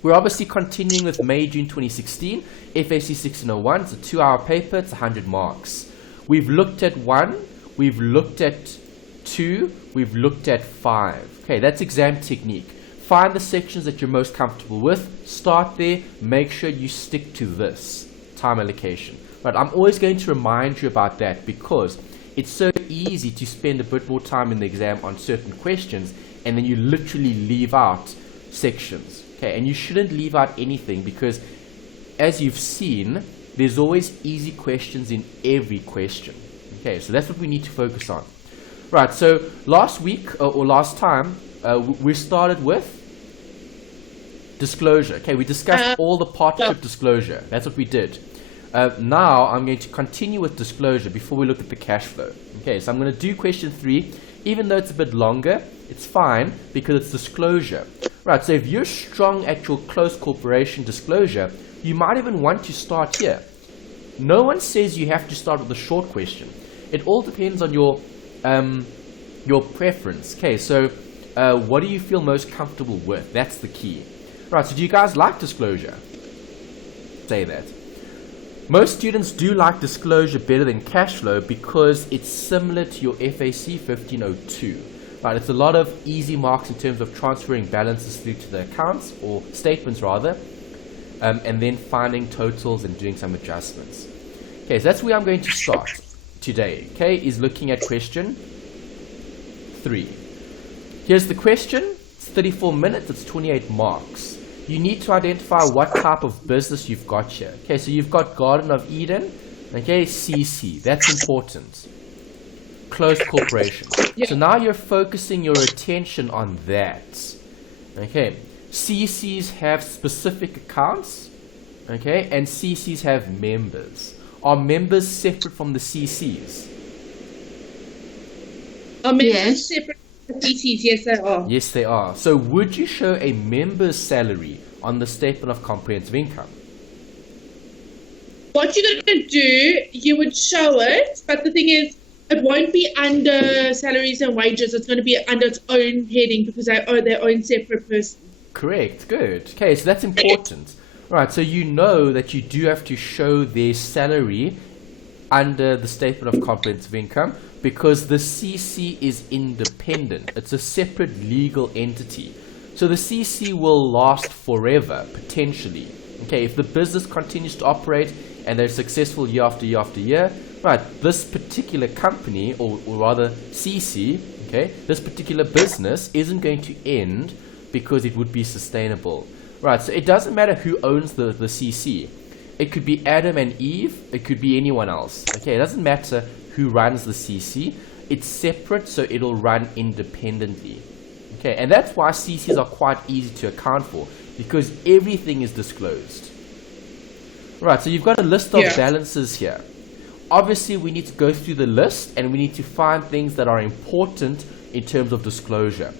We're obviously continuing with MayJune 2016, Fac1601. It's a 2-hour paper, it's 100 marks. We've looked at 1, we've looked at 2, we've looked at 5. Okay, that's exam technique. Find the sections that you're most comfortable with, start there, make sure you stick to this time allocation. But I'm always going to remind you about that because it's so easy to spend a bit more time in the exam on certain questions and then you literally leave out sections. Okay, and you shouldn't leave out anything because as you've seen, there's always easy questions in every question. Okay, so that's what we need to focus on. Right, so last week or last time, we started with disclosure. Okay, we discussed all the partnership disclosure. That's what we did. Now I'm going to continue with disclosure before we look at the cash flow. Okay, so I'm going to do question 3. Even though it's a bit longer, it's fine because it's disclosure. Right, so if you're strong at your close corporation disclosure, you might even want to start here. No one says you have to start with a short question. It all depends on your preference. Okay, so what do you feel most comfortable with? That's the key. Right, so do you guys like disclosure? Say that. Most students do like disclosure better than cash flow because it's similar to your FAC 1502. Right, it's a lot of easy marks in terms of transferring balances through to the accounts, or statements rather, and then finding totals and doing some adjustments. Okay, so that's where I'm going to start today, okay, is looking at question 3. Here's the question. It's 34 minutes, it's 28 marks. You need to identify what type of business you've got here. Okay, so you've got Garden of Eden, okay, CC, that's important. Closed corporation. So now you're focusing your attention on that. Okay, CCs have specific accounts, okay, and CCs have members. Are members separate from the CCs? Are members separate from the CCs? Yes, they are. Yes, they are. So would you show a member's salary on the statement of comprehensive income? What you're going to do, you would show it, but the thing is, it won't be under salaries and wages. It's going to be under its own heading because they are their own separate person. Correct. Good. Okay, so that's important. Right, so you know that you do have to show their salary under the statement of comprehensive income because the CC is independent. It's a separate legal entity. So the CC will last forever, potentially. Okay, if the business continues to operate and they're successful year after year after year, right, this particular company, or rather CC, okay, this particular business isn't going to end because it would be sustainable. Right, so it doesn't matter who owns the CC. It could be Adam and Eve, it could be anyone else. Okay, it doesn't matter who runs the CC. It's separate, so it'll run independently. Okay, and that's why CCs are quite easy to account for because everything is disclosed. Right, so you've got a list of balances here. Obviously, we need to go through the list and we need to find things that are important in terms of disclosure.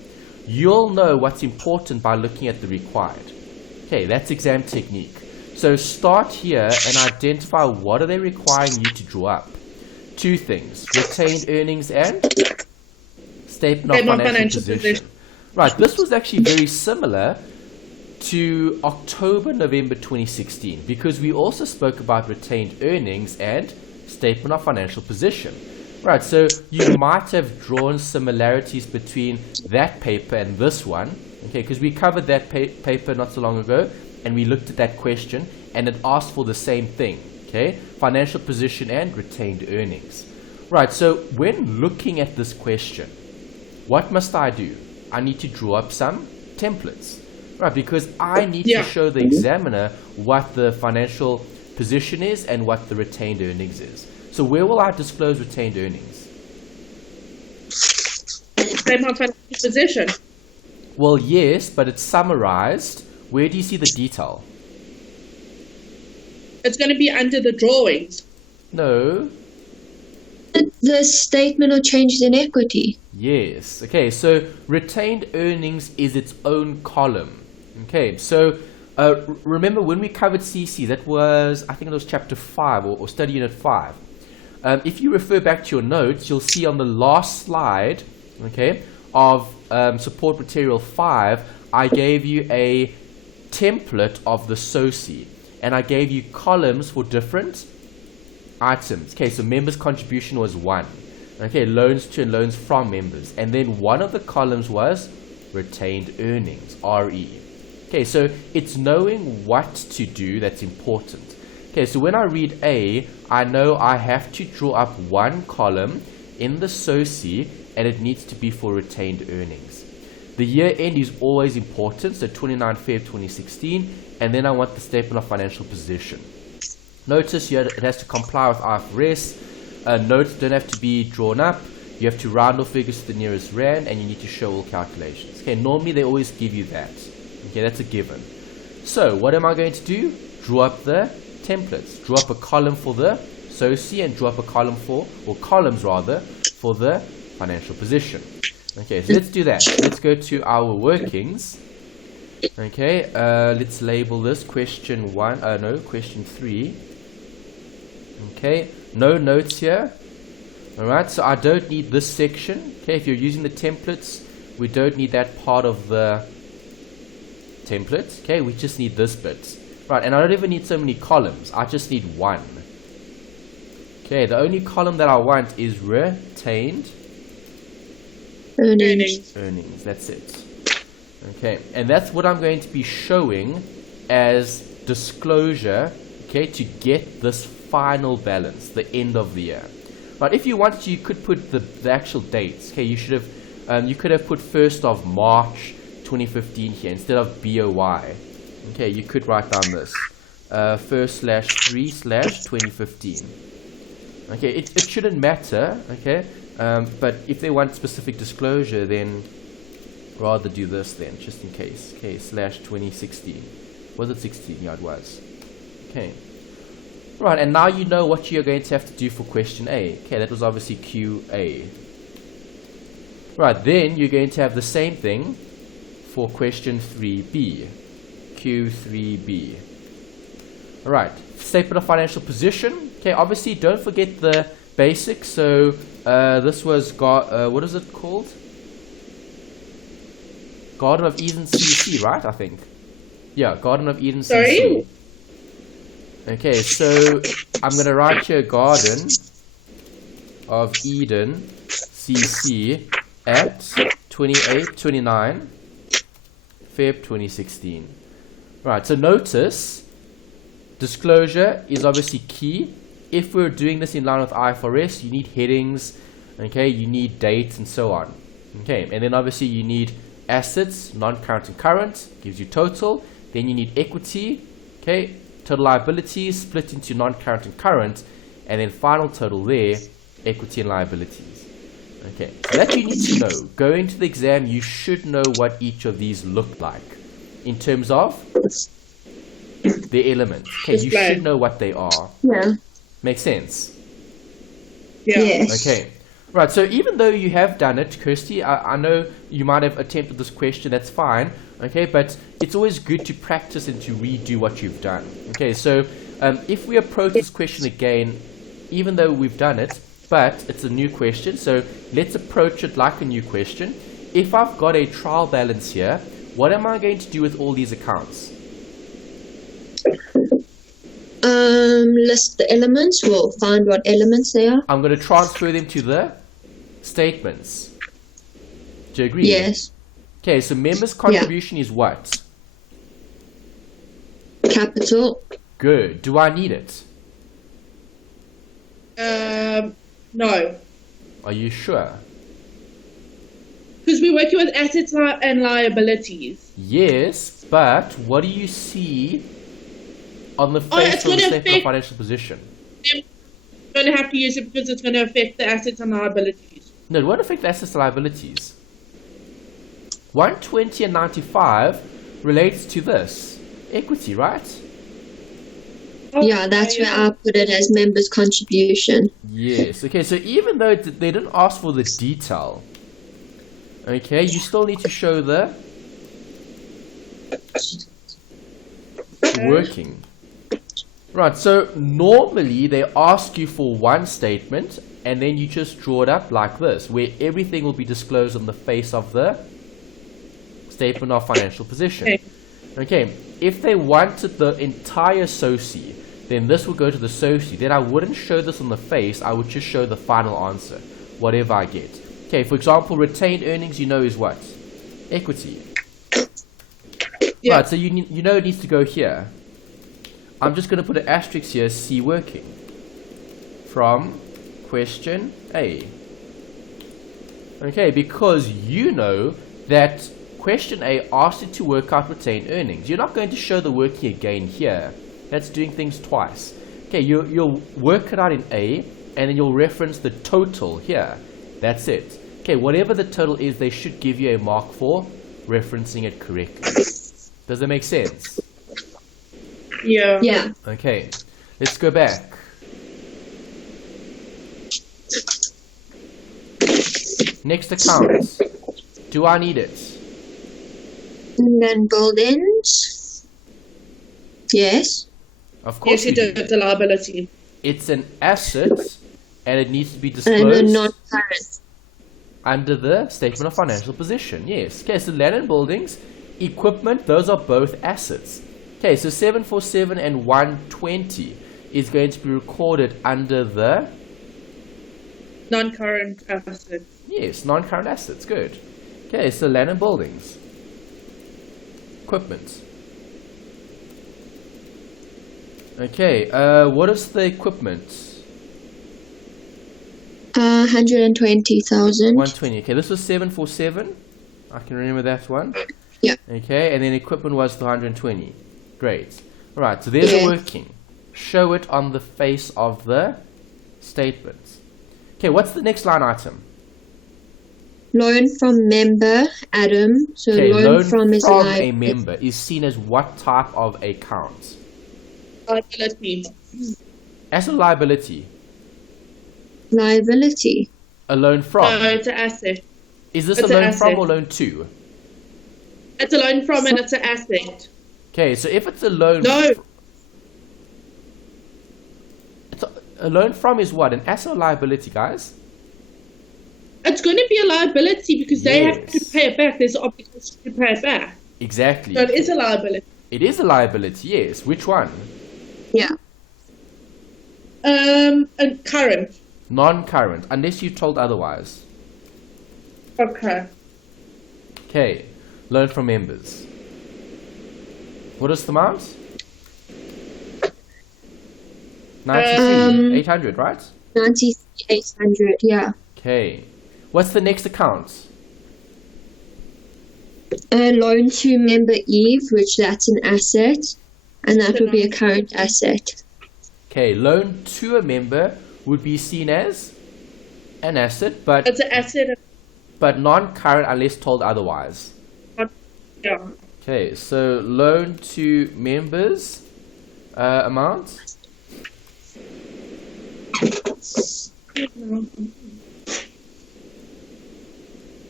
You'll know what's important by looking at the required. Okay, that's exam technique. So start here and identify what are they requiring you to draw up. 2 things, retained earnings and statement of financial position. Right, this was actually very similar to October, November 2016 because we also spoke about retained earnings and statement of financial position. Right, so you might have drawn similarities between that paper and this one, okay, because we covered that paper not so long ago and we looked at that question and it asked for the same thing, okay, financial position and retained earnings. Right, so when looking at this question, what must I do? I need to draw up some templates, right, because I need to show the examiner what the financial position is and what the retained earnings is. So where will I disclose retained earnings? Statement of financial position. Well, yes, but it's summarized. Where do you see the detail? It's going to be under the drawings. No. The statement of changes in equity. Yes. Okay, so retained earnings is its own column. Okay, so remember when we covered CC, that was, I think it was chapter 5 or study unit 5. If you refer back to your notes, you'll see on the last slide, okay, of support material 5, I gave you a template of the SOCI, and I gave you columns for different items. Okay, so members' contribution was 1. Okay, loans to and loans from members. And then one of the columns was retained earnings, RE. Okay, so it's knowing what to do that's important. Okay, so when I read A, I know I have to draw up one column in the SOCI, and it needs to be for retained earnings. The year end is always important, so 29 Feb 2016, and then I want the statement of financial position. Notice here it has to comply with IFRS. Notes don't have to be drawn up. You have to round off figures to the nearest rand, and you need to show all calculations. Okay, normally they always give you that. Okay, that's a given. So what am I going to do? Draw up the templates. Draw up a column for the SOCI and draw up a column for, or columns rather, for the financial position. Okay, so let's do that. Let's go to our workings. Okay, let's label this question 1. No, question 3. Okay, no notes here. Alright, so I don't need this section. Okay, if you're using the templates, we don't need that part of the template. Okay, we just need this bit. Right, and I don't even need so many columns. I just need one. Okay, the only column that I want is retained earnings. That's it. Okay, and that's what I'm going to be showing as disclosure, okay, to get this final balance, the end of the year. But if you wanted to, you could put the actual dates. Okay, you should have, you could have put 1st of March 2015 here instead of BOY. Okay, you could write down this 1/3/2015. Okay, it shouldn't matter. Okay, but if they want specific disclosure, then rather do this then, just in case. Okay, /2016. Was it 16? Yeah, it was. Okay. Right, and now you know what you're going to have to do for question A. Okay, that was obviously QA. Right, then you're going to have the same thing for question 3B. Q3B. Alright, statement of financial position. Okay, obviously don't forget the basics. So this was, what is it called? Garden of Eden CC, right? I think. Yeah, Garden of Eden CC. Sorry? Okay, so I'm going to write here Garden of Eden CC at 29 Feb 2016. Right, so notice disclosure is obviously key. If we're doing this in line with IFRS, you need headings, okay, you need dates and so on. Okay, and then obviously you need assets, non-current and current, gives you total. Then you need equity, okay, total liabilities split into non-current and current, and then final total there, equity and liabilities. Okay, so that you need to know. Going to the exam, you should know what each of these look like in terms of the elements. Okay, you should know what they are. Yeah. Makes sense? Yeah. Yes. Okay. Right, so even though you have done it, Kirsty, I know you might have attempted this question, that's fine, okay, but it's always good to practice and to redo what you've done. Okay, so if we approach this question again, even though we've done it, but it's a new question, so let's approach it like a new question. If I've got a trial balance here, what am I going to do with all these accounts? List the elements. We'll find what elements they are. I'm going to transfer them to the statements. Do you agree? Yes. Okay, so members' contribution is what? Capital. Good. Do I need it? No. Are you sure? Because we're working with assets and liabilities. Yes, but what do you see on the face of the statement of financial position? I'm going to have to use it because it's going to affect the assets and liabilities. No, it won't affect the assets and liabilities. 120 and 95 relates to this. Equity, right? Yeah, that's where I put it as members' contribution. Yes. Okay, so even though they didn't ask for the detail, okay, you still need to show the working. Right, so normally they ask you for one statement and then you just draw it up like this, where everything will be disclosed on the face of the statement of financial position. Okay, if they wanted the entire SOCI, then this would go to the SOCI. Then I wouldn't show this on the face, I would just show the final answer, whatever I get. Okay, for example, retained earnings, you know, is what? Equity. Yeah. Right, so you know it needs to go here. I'm just going to put an asterisk here, C working. From question A. Okay, because you know that question A asked you to work out retained earnings. You're not going to show the working again here. That's doing things twice. Okay, you'll work it out in A, and then you'll reference the total here. That's it. Okay, whatever the total is, they should give you a mark for referencing it correctly. Does that make sense? Yeah. Yeah. Okay, let's go back. Next account. Do I need it? And then buildings. Yes. Of course Yes, you do. It's a liability. It's an asset, and it needs to be And disclosed then non-current. under the statement of financial position. Yes. Okay, so land and buildings, equipment, those are both assets. Okay, so 747 and 120 is going to be recorded under the, Non-current assets. yes, non-current assets. Good. Okay, so land and buildings, equipment. Okay, what is the equipment? 120,000. 120. Okay, this was 747. I can remember that one. Yeah. Okay, and then equipment was the 120. Great. Alright, so there's Yeah. a working. Show it on the face of the statement. Okay, what's the next line item? Loan from member, Adam. So Okay, loan from is a member is seen as what type of account? Liability. As a liability. liability. A loan from. No, it's an asset. Is this it's a an loan from asset. or loan to? It's a loan from and it's an asset. Okay, so if it's a loan. No. A loan from is what? An asset or liability, guys? It's going to be a liability because they have to Yes. pay it back. There's an obligation to pay it back. Exactly. So it is a liability. It is a liability, yes. Which one? Yeah. And current. Non-current, unless you're told otherwise. Okay. Okay, loan from members. What is the amount? 93,800, right? 9800, yeah. Okay. What's the next account? A loan to member Eve, which that's an asset, and that would be a current asset. Okay, loan to a member would be seen as an asset, but It's an asset. non-current unless told otherwise. Yeah. Okay, so loan to members amount.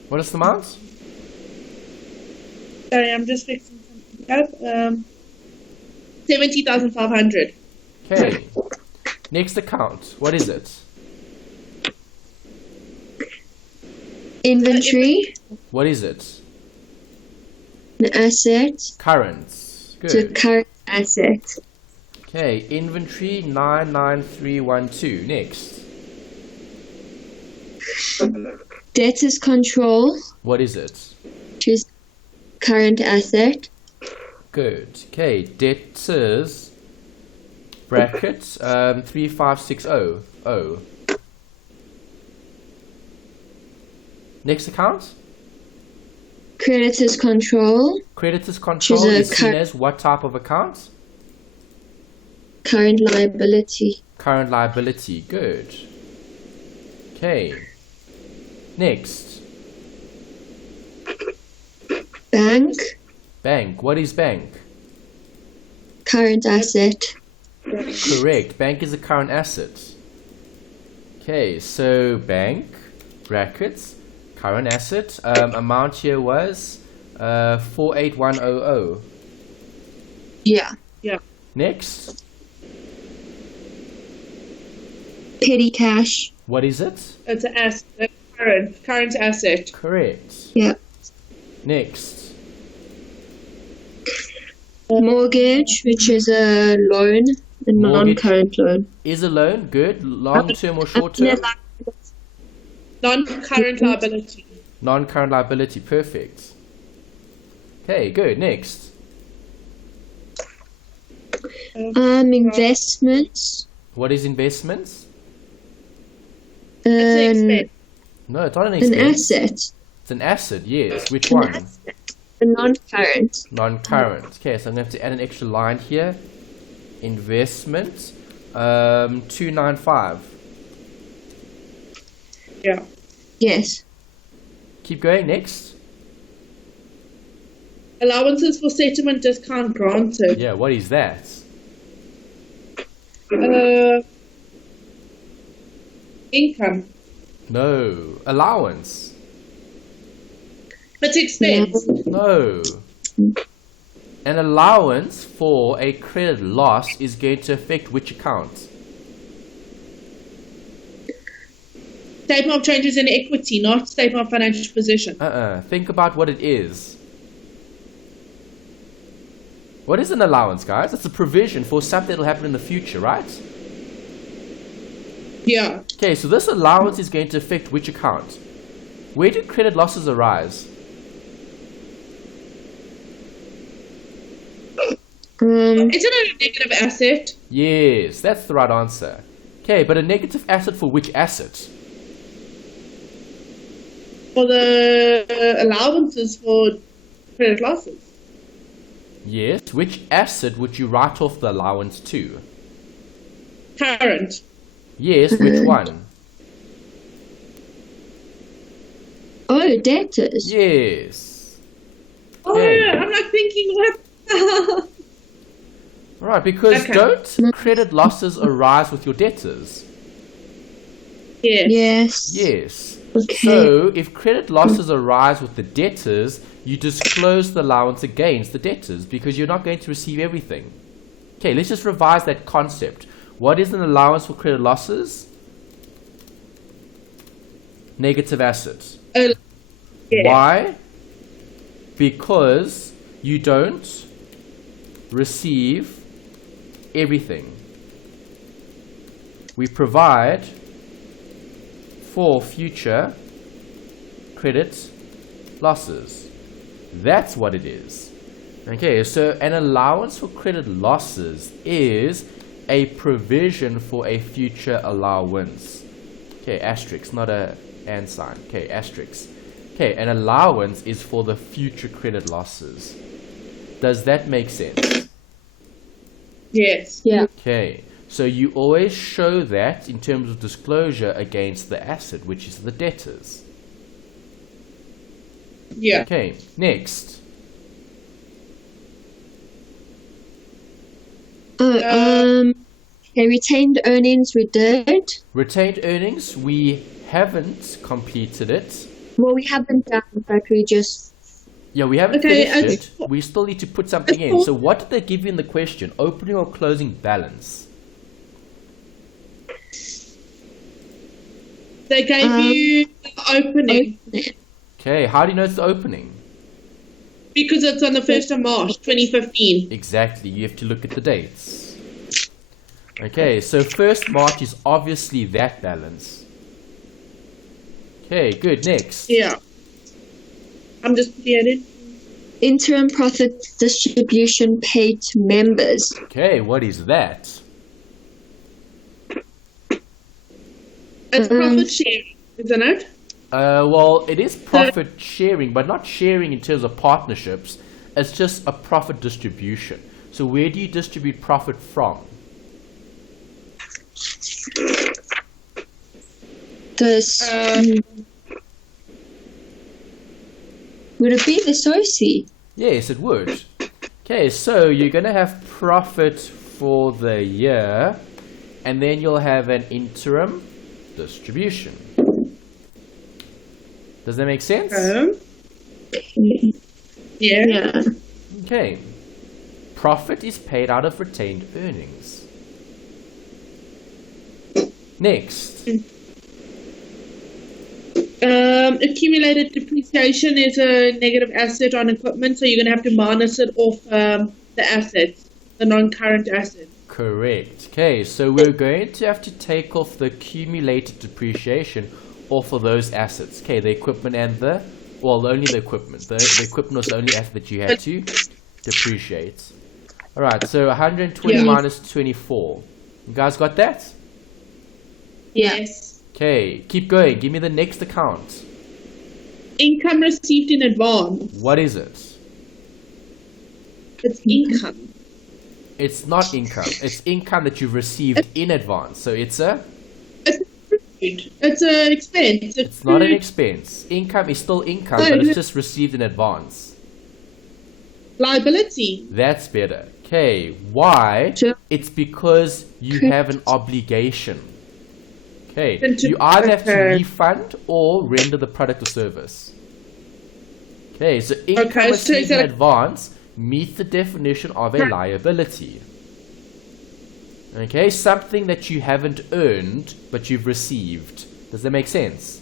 What is the amount? Sorry, I'm just fixing something up. 70,500. Okay. Next account. What is it? Inventory, What is it? an asset, Current. it's a Good. current asset. Okay, inventory 99312. Next. Debtors control, What is it? which is current asset. Good. Okay, debtors brackets 35600. Next account. Creditors control, Creditors control a is seen as what type of account? current liability. Current liability. Good. Okay. Next. Bank, Bank. What is bank? current asset. Correct. Bank is a current asset. Okay, so bank brackets current asset. Amount here was 48100. Yeah. Yeah. Next. Petty cash. What is it? It's an asset. Current asset. Correct. Yeah. Next. Mortgage, which is a loan, a Mortgage. non-current loan. Is a loan good? Long term or short And term? a Non-current liability. Non-current liability. Perfect. Okay, good. Next. Investments. What is investments? It's an expense. No, it's not an An expense. asset. It's an asset, yes. Which An one? asset. A non-current. Non-current. Okay, so I'm going to have to add an extra line here. Investment. 295. Yeah. Yes. Keep going. Next. Allowances for settlement discount granted. Yeah, what is that? Income. No. Allowance. It's expense. No. An allowance for a credit loss is going to affect which account? Statement of changes in equity, not statement of financial position. Think about what it is. What is an allowance, guys? It's a provision for something that will happen in the future, right? Yeah. Okay, so this allowance is going to affect which account? Where do credit losses arise? Isn't it a negative asset? Yes, that's the right answer. Okay, but a negative asset for which asset? For the allowances for credit losses. Yes, which asset would you write off the allowance to? Current. Yes, which one? Oh, debtors. Yes. Oh, Okay. yeah, I'm like thinking, what? Right, because Okay. don't credit losses arise with your debtors? Yeah. Yes. Yes. Okay. So, if credit losses arise with the debtors, you disclose the allowance against the debtors because you're not going to receive everything. Okay, let's just revise that concept. What is an allowance for credit losses? Negative assets. Yeah. Why? Because you don't receive everything. We provide for future credit losses. That's what it is. Okay, so an allowance for credit losses is a provision for a future allowance. Okay, asterisk, not a and sign. Okay, asterisk. Okay, an allowance is for the future credit losses. Does that make sense? Yes. Yeah. Okay, so you always show that in terms of disclosure against the asset, which is the debtors. Yeah. Okay, next. Okay, retained earnings we did. Retained earnings, we haven't completed it. Well, we haven't done, but we just. Yeah, we haven't Okay, finished it. We still need to put something in. So what did they give you in the question? Opening or closing balance? They gave you the opening Okay, how do you know it's the opening? because it's on the 1st of March, 2015. Exactly, you have to look at the dates. Okay, so 1st March is obviously that balance. Okay, good, next. Yeah. I'm just getting. Interim profit distribution paid to members. Okay, what is that? It's profit sharing, isn't it? Well, it is profit sharing, but not sharing in terms of partnerships. It's just a profit distribution. So where do you distribute profit from? This would it be the SOCI? Yes, it would. Okay, so you're going to have profit for the year, and then you'll have an interim distribution. Does that make sense? Yeah. Yeah. Okay. Profit is paid out of retained earnings. Next. Accumulated depreciation is a negative asset on equipment, so you're going to have to minus it off the assets, the non-current assets. Correct. Okay, so we're going to have to take off the accumulated depreciation off of those assets. Okay, the equipment and only the equipment. The equipment was the only asset that you had to depreciate. Alright, so 120 minus 24. You guys got that? Yes. Okay, keep going. Give me the next account. Income received in advance. What is it? It's income. It's not income. It's income that you've received in advance. So it's a... It's an expense. It's not an expense. Income is still income, but it's just received in advance. Liability. That's better. Okay, why? Sure. It's because you have an obligation. Okay, you either have to refund or render the product or service. Okay, so income received in advance meets the definition of a liability. Okay, something that you haven't earned but you've received. Does that make sense?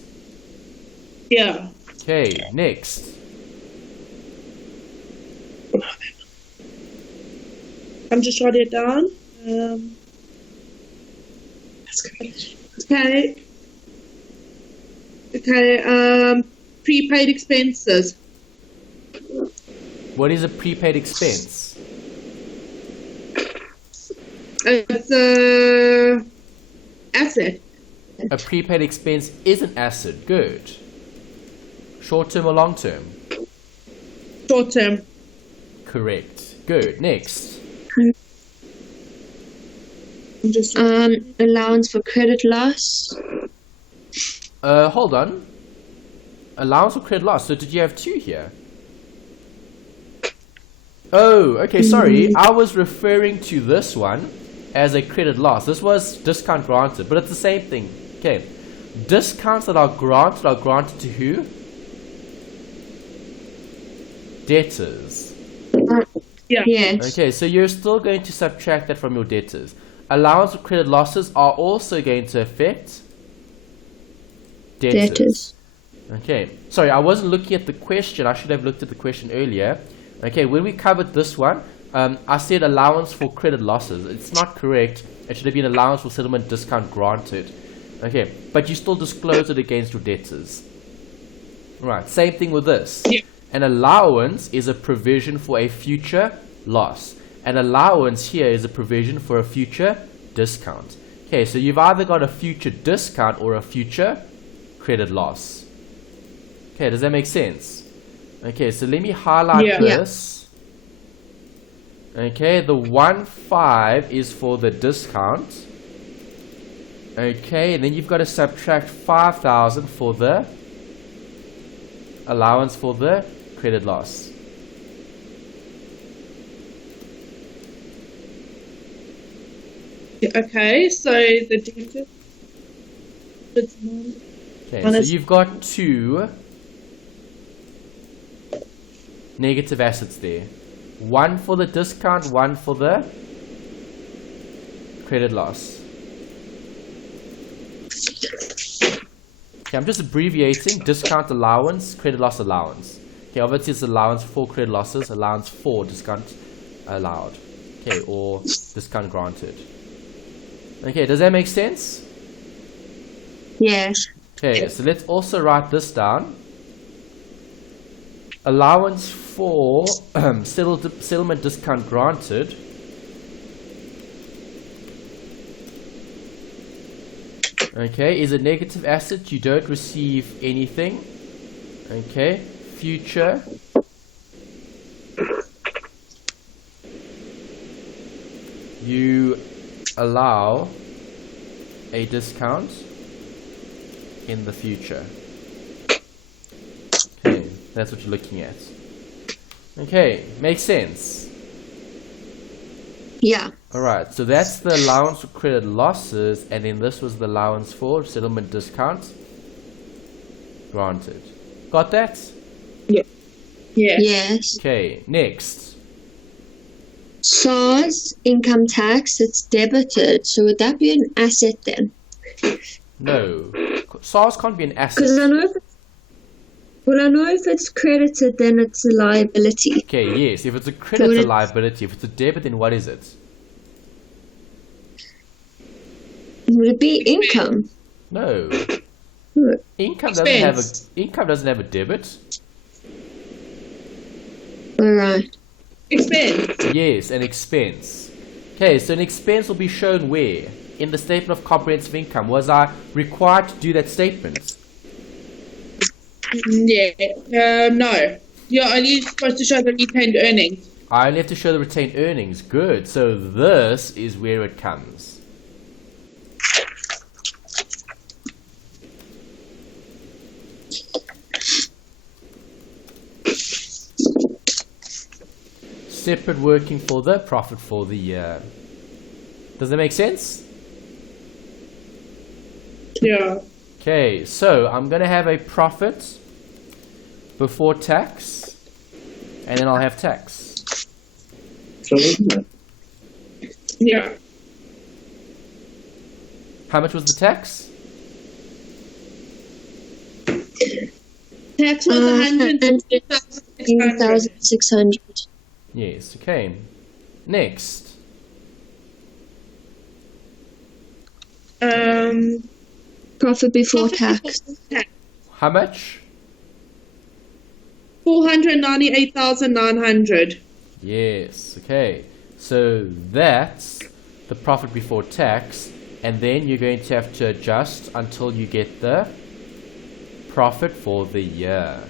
Yeah. Okay, next. I'm just writing it down. Okay. Okay. Prepaid expenses. What is a prepaid expense? It's a asset. A prepaid expense is an asset. Good. Short term or long term? Short term. Correct. Good. Next. I'm just Allowance for credit loss. Hold on. Allowance for credit loss. So did you have two here? Oh, okay, sorry. I was referring to this one as a credit loss. This was discount granted, but it's the same thing. Okay. Discounts that are granted to who? Debtors. yeah. Yes. Okay, so you're still going to subtract that from your debtors. Allowance for credit losses are also going to affect debtors. Okay, sorry, I wasn't looking at the question. I should have looked at the question earlier. Okay, when we covered this one, I said allowance for credit losses. It's not correct. It should have been allowance for settlement discount granted. Okay, but you still disclose it against your debtors. Right, same thing with this. Yeah. An allowance is a provision for a future loss. An allowance here is a provision for a future discount. Okay, so you've either got a future discount or a future credit loss. Okay, does that make sense? Okay, so let me highlight this. Okay, the 1.5 is for the discount. Okay, and then you've got to subtract 5,000 for the allowance for the credit loss. Okay, so the debtor. Okay, so you've got two negative assets there. One for the discount, one for the credit loss. Okay, I'm just abbreviating discount allowance, credit loss allowance. Okay, obviously it's allowance for credit losses, allowance for discount allowed. Okay, or discount granted. Okay, does that make sense? Yes. Okay, so let's also write this down. Allowance for settlement discount granted is a negative asset. You don't receive anything. Okay, future you allow a discount in the future. Okay, that's what you're looking at. Okay, makes sense. Yeah. Alright, so that's the allowance for credit losses, and then this was the allowance for settlement discount granted. Got that? Yeah. Yeah. Yes. Okay, next. SARS income tax, it's debited. So would that be an asset then? No. SARS can't be an Because asset. I know if Well, I know if it's credited, then it's a liability. Okay, yes. If it's a credit, it's a liability. If it's a debit, then what is it? Would it be income? No. What? Income Expense. doesn't have a debit. All right. Expense. Yes, an expense. Okay, so an expense will be shown where? In the statement of comprehensive income. Was I required to do that statement? Yeah. No. You're only supposed to show the retained earnings. I only have to show the retained earnings. Good. So this is where it comes. Separate working for the profit for the year. Does that make sense? Yeah. Okay, so I'm going to have a profit before tax, and then I'll have tax. Yeah. How much was the tax? Tax was 110,600. 1,600. Yes, okay. Next. Profit before tax. How much? 498,900. Yes, okay. So that's the profit before tax, and then you're going to have to adjust until you get the profit for the year.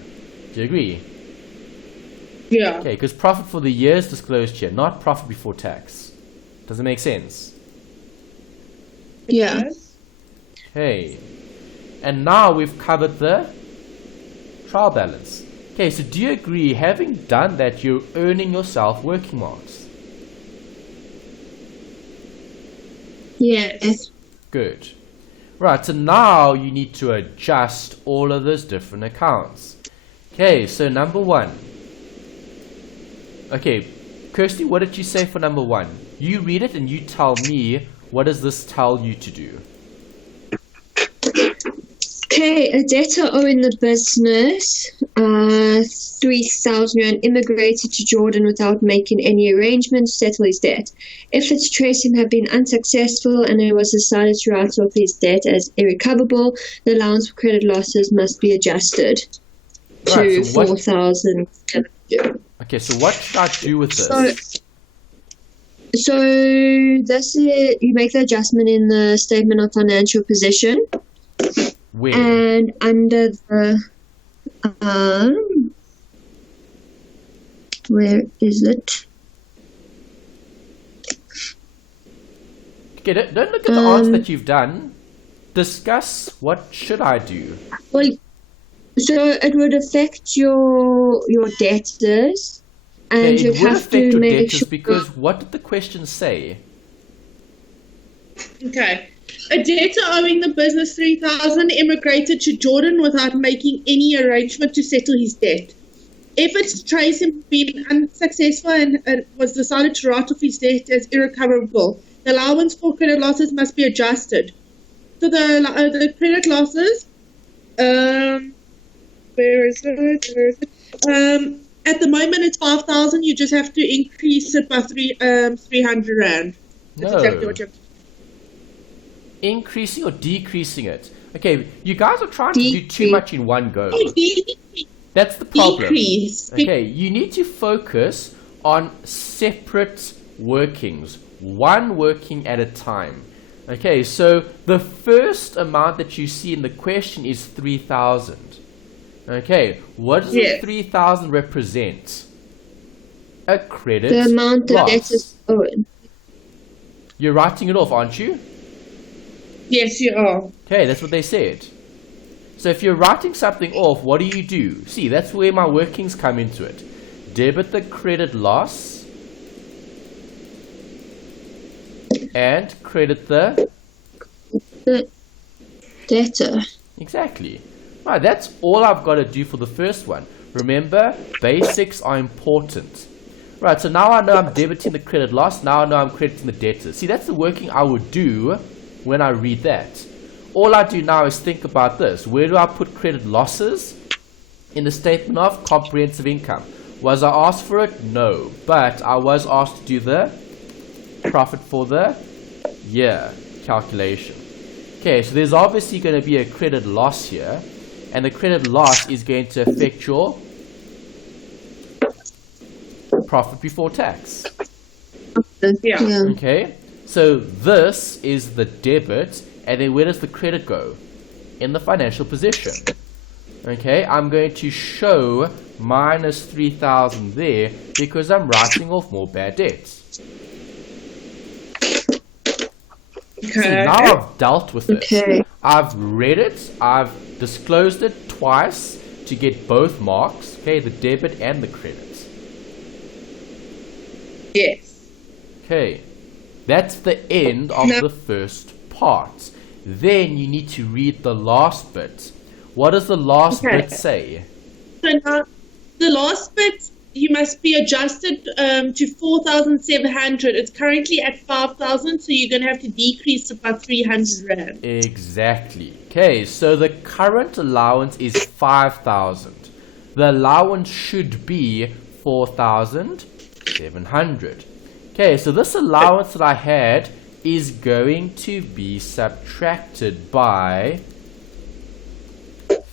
Do you agree? Yeah. Okay, because profit for the year is disclosed here, not profit before tax. Does it make sense? Yeah. Okay. And now we've covered the trial balance. Okay, so do you agree, having done that, you're earning yourself working marks? Yes. Good. Right, so now you need to adjust all of those different accounts. Okay, so number one. Okay, Kirsty, what did you say for number one? You read it and you tell me, what does this tell you to do? Okay, a debtor owing the business 3,000 rand immigrated to Jordan without making any arrangements to settle his debt. Efforts to trace him have been unsuccessful and it was decided to write off his debt as irrecoverable. The allowance for credit losses must be adjusted to 4,000. Okay, so what should I do with this? So this is, you make the adjustment in the statement of financial position. Where? And under the where is it? Okay, don't look at the answer that you've done. Discuss what should I do. Well, so it would affect your debtors, and Okay, you'd it would have affect to your make debtors sure. because what did the question say? Okay. A debtor owing the business 3,000 immigrated to Jordan without making any arrangement to settle his debt. Efforts to trace him have been unsuccessful and it was decided to write off his debt as irrecoverable. The allowance for credit losses must be adjusted. So the credit losses, where is it? At the moment it's 5,000. You just have to increase it by 300 rand. That's No. exactly what you have to do. Increasing or decreasing it? Okay, you guys are trying to do too much in one go. That's the problem. Decrease. Okay, you need to focus on separate workings, one working at a time. Okay, so the first amount that you see in the question is 3,000. Okay, what does the 3,000 represent? A credit The amount of loss. debtors owing. You're writing it off, aren't you? Yes, you are. Okay, that's what they said. So if you're writing something off, what do? See, that's where my workings come into it. Debit the credit loss and credit the Debtor. Exactly. Right, that's all I've got to do for the first one. Remember, basics are important. Right, so now I know I'm debiting the credit loss. Now I know I'm crediting the debtors. See, that's the working I would do when I read that. All I do now is think about this. Where do I put credit losses? in the statement of comprehensive income. Was I asked for it? No. But I was asked to do the profit for the year calculation. Okay, so there's obviously going to be a credit loss here, and the credit loss is going to affect your profit before tax. Yeah. Okay, so this is the debit, and then where does the credit go? In the financial position. Okay, I'm going to show minus 3,000 there because I'm writing off more bad debts. Okay. See, now I've dealt with this. Okay. I've read it, I've disclosed it twice to get both marks, okay, the debit and the credit. Yes. Okay, that's the end of the first part. Then you need to read the last bit. What does the last bit say? So now, the last bit, you must be adjusted to 4,700. It's currently at 5,000, so you're going to have to decrease it by 300 Rand. Exactly. Okay, so the current allowance is 5,000. The allowance should be 4,700. Okay, so this allowance that I had is going to be subtracted by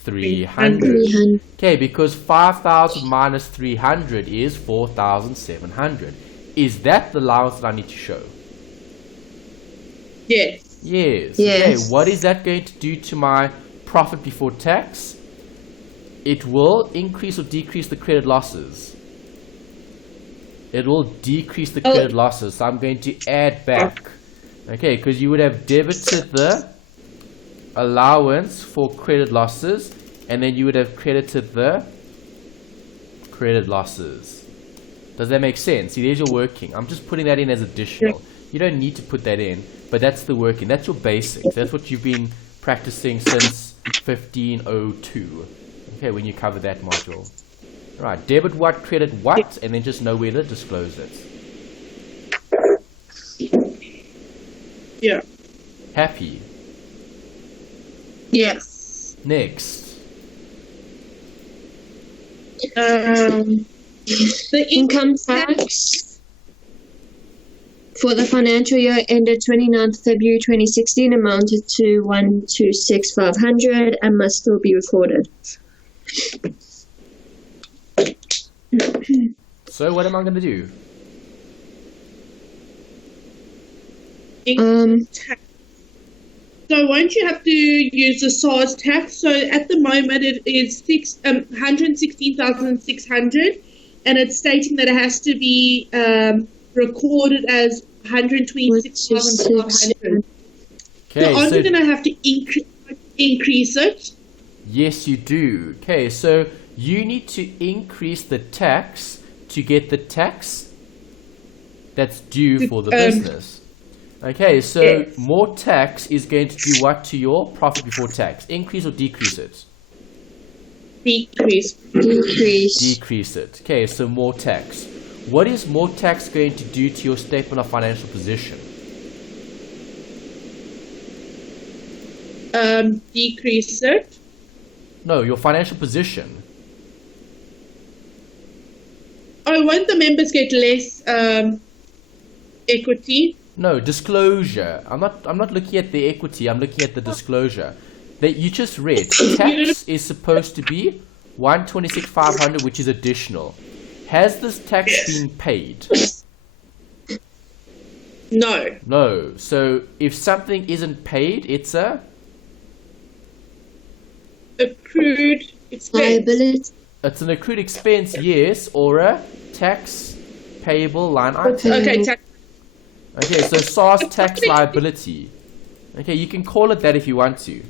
300. Okay, because 5,000 minus 300 is 4,700. Is that the allowance that I need to show? Yes. Yes. Yes. Okay, what is that going to do to my profit before tax? It will increase or decrease the credit losses. It will decrease the credit losses. So I'm going to add back. Okay, because you would have debited the allowance for credit losses, and then you would have credited the credit losses. Does that make sense? See, there's your working. I'm just putting that in as additional. You don't need to put that in, but that's the working. That's your basics. That's what you've been practicing since 1502. Okay, when you cover that module. Right, debit what, credit what, and then just know where to disclose it. Yeah. Happy. Yes. Next. The Income tax for the financial year ended 29th February 2016 amounted to 126,500 and must still be recorded. So what am I going to do? Tax. So won't you have to use the SARS tax? So at the moment it is 116,600, and it's stating that it has to be recorded as 126,500. Okay, So aren't so you going to have to increase it? yes, you do. Okay, so you need to increase the tax to get the tax that's due for the business. Okay, so Yes. more tax is going to do what to your profit before tax? Increase or decrease it? Decrease. Decrease it. Okay, so more tax. What is more tax going to do to your statement of financial position? Decrease it. No, your financial position. Oh, won't the members get less equity? No, disclosure. I'm not looking at the equity, I'm looking at the disclosure. That you just read. Tax is supposed to be 126,500, which is additional. Has this tax been paid? No. No. So if something isn't paid, it's a Accrued expense. Liability. it's an accrued expense, yes, or a tax payable line item. Okay, tax. Okay, so SARS tax liability. Okay, you can call it that if you want to.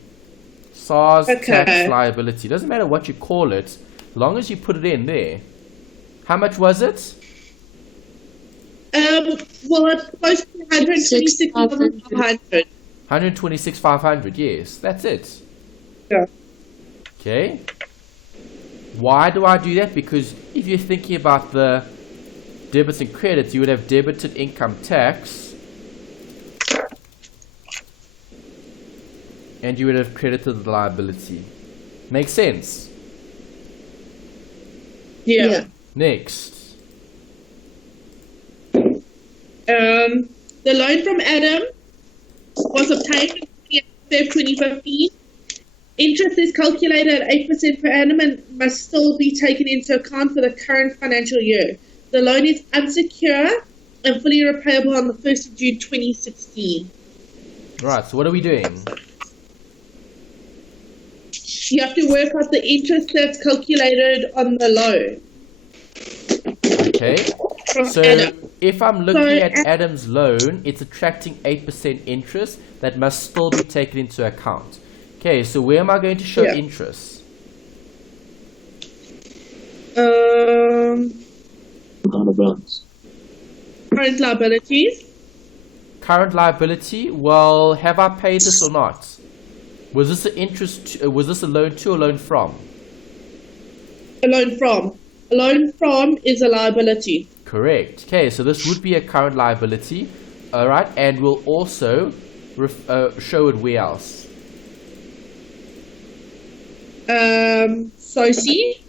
SARS tax liability. Doesn't matter what you call it, as long as you put it in there. How much was it? Well, it's supposed to be 126,500. 126,500, yes, that's it. Yeah. Okay. Why do I do that? Because if you're thinking about the debits and credits, you would have debited income tax and you would have credited the liability. Makes sense? Yeah. Next. The loan from Adam was obtained in February 2015. Interest is calculated at 8% per annum and must still be taken into account for the current financial year. The loan is unsecured and fully repayable on the 1st of June 2016. Right, so what are we doing? You have to work out the interest that's calculated on the loan. Okay. From So Adam. if I'm looking So at Adam's loan, it's attracting 8% interest that must still be taken into account. Okay, so where am I going to show Yeah. interest? Current liabilities. Current liability. Well, have I paid this or not? Was this an interest? Was this a loan to or loan from? A loan from. A loan from is a liability. Correct. Okay, so this would be a current liability. All right, and we'll also show it where else? SOCI.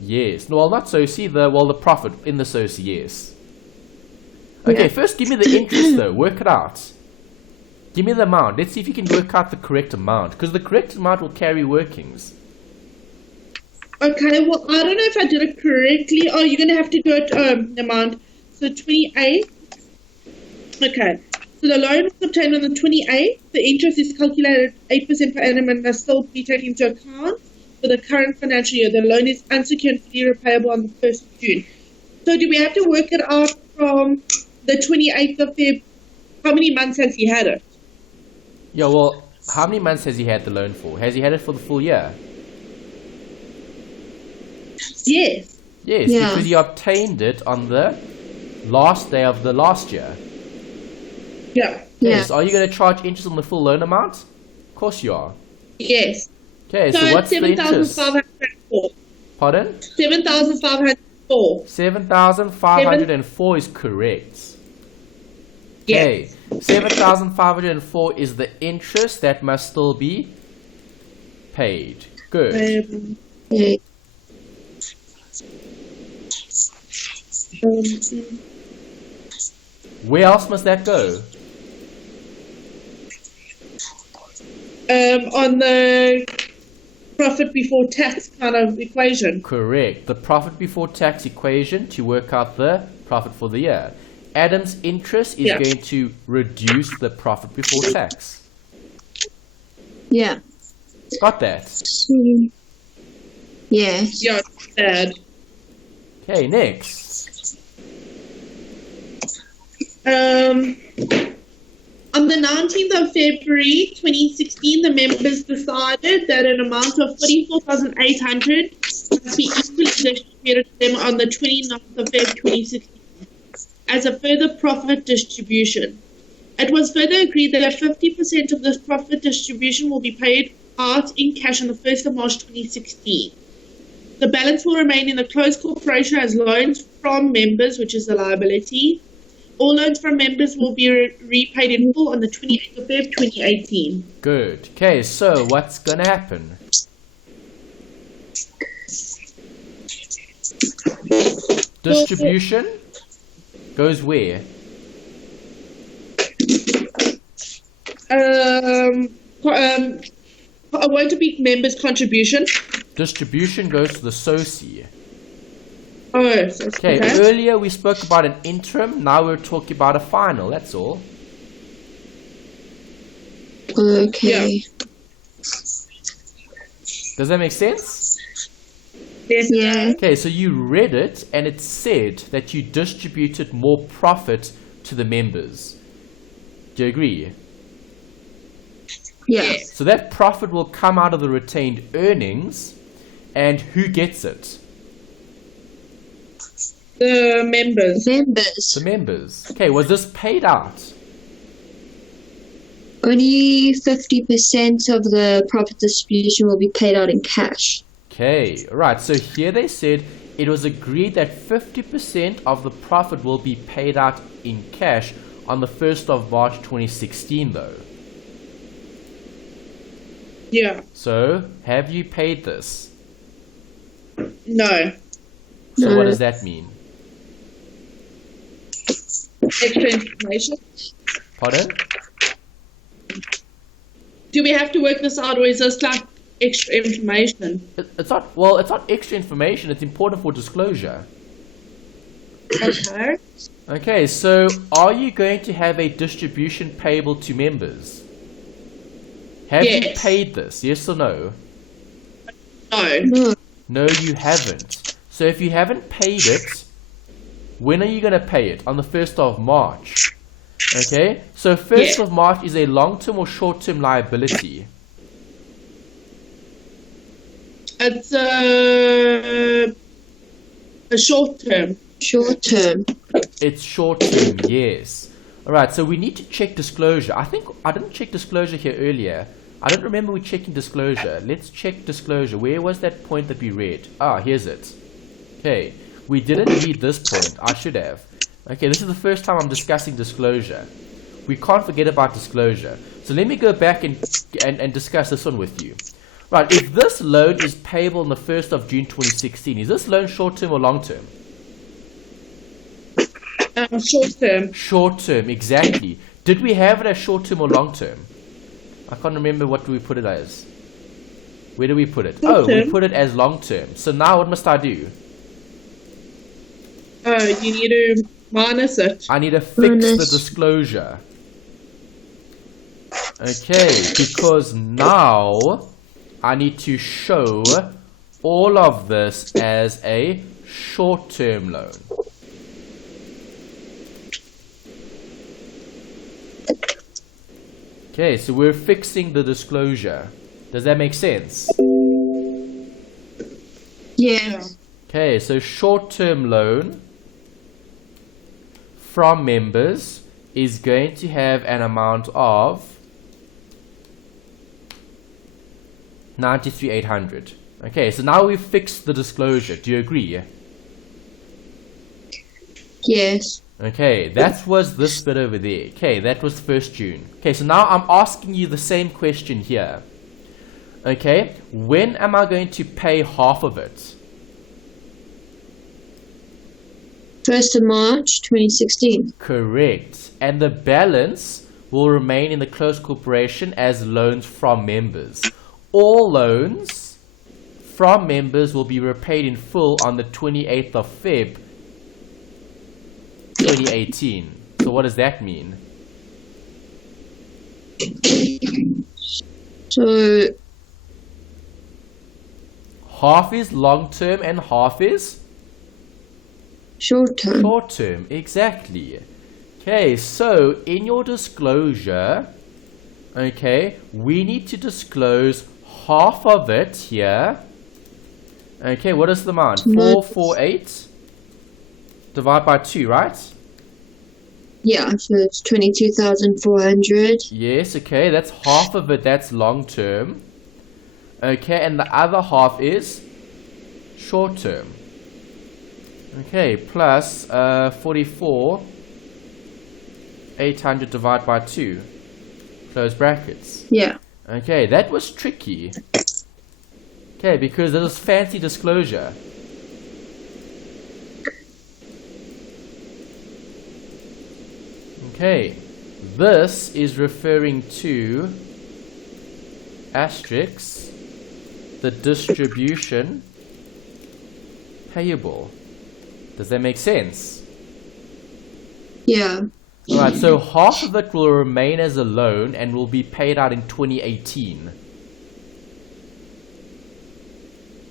Yes. No, well, not SOCI. The profit in the SOCI. Yes. Okay, first give me the interest though. Work it out. Give me the amount. Let's see if you can work out the correct amount, because the correct amount will carry workings. Okay, well, I don't know if I did it correctly. Oh, you're going to have to go to amount. So 28. Okay. So the loan was obtained on the 28th. The interest is calculated 8% per annum and must still be taken into account for the current financial year. The loan is unsecured and fully repayable on the 1st of June. So do we have to work it out from the 28th of Feb? How many months has he had it? Yeah, well, how many months has he had the loan for? Has he had it for the full year? Yes. Yes, Yeah. because he obtained it on the last day of the last year. Yeah. Yes. Are you going to charge interest on the full loan amount? Of course you are. Yes. Okay, so So what's it's the interest? 7,504. Pardon? 7,504. 7,504 is correct. Okay, 7,504 is the interest that must still be paid. Good. Yeah. Where else must that go? On the profit before tax kind of equation. Correct. The profit before tax equation to work out the profit for the year. Adam's interest is going to reduce the profit before tax. Yeah. Got that? Yes. Yeah, bad. Okay, next. On the 19th of February 2016, the members decided that an amount of 44,800 must be equally distributed to them on the 29th of February 2016 as a further profit distribution. It was further agreed that 50% of this profit distribution will be paid out in cash on the 1st of March 2016. The balance will remain in the closed corporation as loans from members, which is the liability. All loans from members will be repaid in full on the 28th of February 2018. Good. Okay, so what's going to happen? Distribution goes where? Won't it be members' contribution? Distribution goes to the SOCI. Oh, Okay, earlier we spoke about an interim, now we're talking about a final, that's all. Okay. Does that make sense? Yes. Yeah. Okay, so you read it and it said that you distributed more profit to the members. Do you agree? Yeah. So that profit will come out of the retained earnings, and who gets it? The members. Members. The members. Okay, was this paid out? Only 50% of the profit distribution will be paid out in cash. Okay, right. So here they said it was agreed that 50% of the profit will be paid out in cash on the 1st of March 2016 though. Yeah. So, have you paid this? No. So what No. does that mean? Extra information. Pardon? Do we have to work this out, or is this like extra information? It's not, well, it's not extra information. It's important for disclosure. Okay. Okay, so are you going to have a distribution payable to members? Have you Yes. paid this? Yes or no? No. No. No, you haven't. So if you haven't paid it, when are you going to pay it? On the 1st of March. Okay, so 1st Yeah. of March is a long-term or short-term liability. It's a short term. Short term. It's short-term, yes. Alright, so we need to check disclosure. I think I didn't check disclosure here earlier. I don't remember we checking disclosure. Let's check disclosure. Where was that point that we read? Ah, here's it. Okay, we didn't read this point. I should have. Okay, this is the first time I'm discussing disclosure. We can't forget about disclosure. So let me go back and discuss this one with you. Right, if this loan is payable on the 1st of June 2016, is this loan short-term or long-term? Short term. Short-term, exactly. Did we have it as short-term or long-term? I can't remember what we put it as. Where do we put it? Oh, we Long-term. put it as long-term. So now what must I do? Oh, you need to minus it. I need to fix the Minus. disclosure. Okay, because now I need to show all of this as a short-term loan. Okay, so we're fixing the disclosure. Does that make sense? Yeah. Okay, so short-term loan from members is going to have an amount of 93,800. Okay, so now we've fixed the disclosure. Do you agree? Yes. Okay, that was this bit over there. Okay, that was 1st June. Okay, so now I'm asking you the same question here. Okay, when am I going to pay half of it? 1st of March 2016. Correct. And the balance will remain in the closed corporation as loans from members. All loans from members will be repaid in full on the 28th of Feb 2018. So what does that mean? So Half is long term and half is short term. short term. Exactly. Okay, so in your disclosure, okay, we need to disclose half of it here. Okay, what is the amount? 448 divided by 2, right? Yeah, so it's 22,400. Yes, okay, that's half of it, that's long term. Okay, and the other half is short term. Okay, plus 44 800 divided by 2. Close brackets. Yeah. Okay, that was tricky. Okay, because there was fancy disclosure. Okay, this is referring to asterisk the distribution payable. Does that make sense? Yeah. Alright, so half of it will remain as a loan and will be paid out in 2018.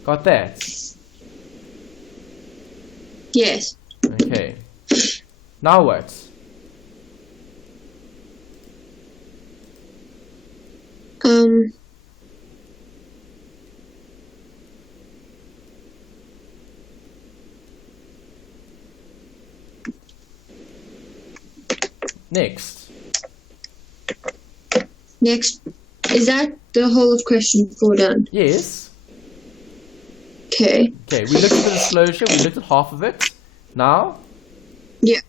Got that? Yes. Okay. Now what? Next. Next. Is that the whole of question 4 done? Yes. Okay. Okay, we looked at the disclosure, we looked at half of it. Now? Yeah.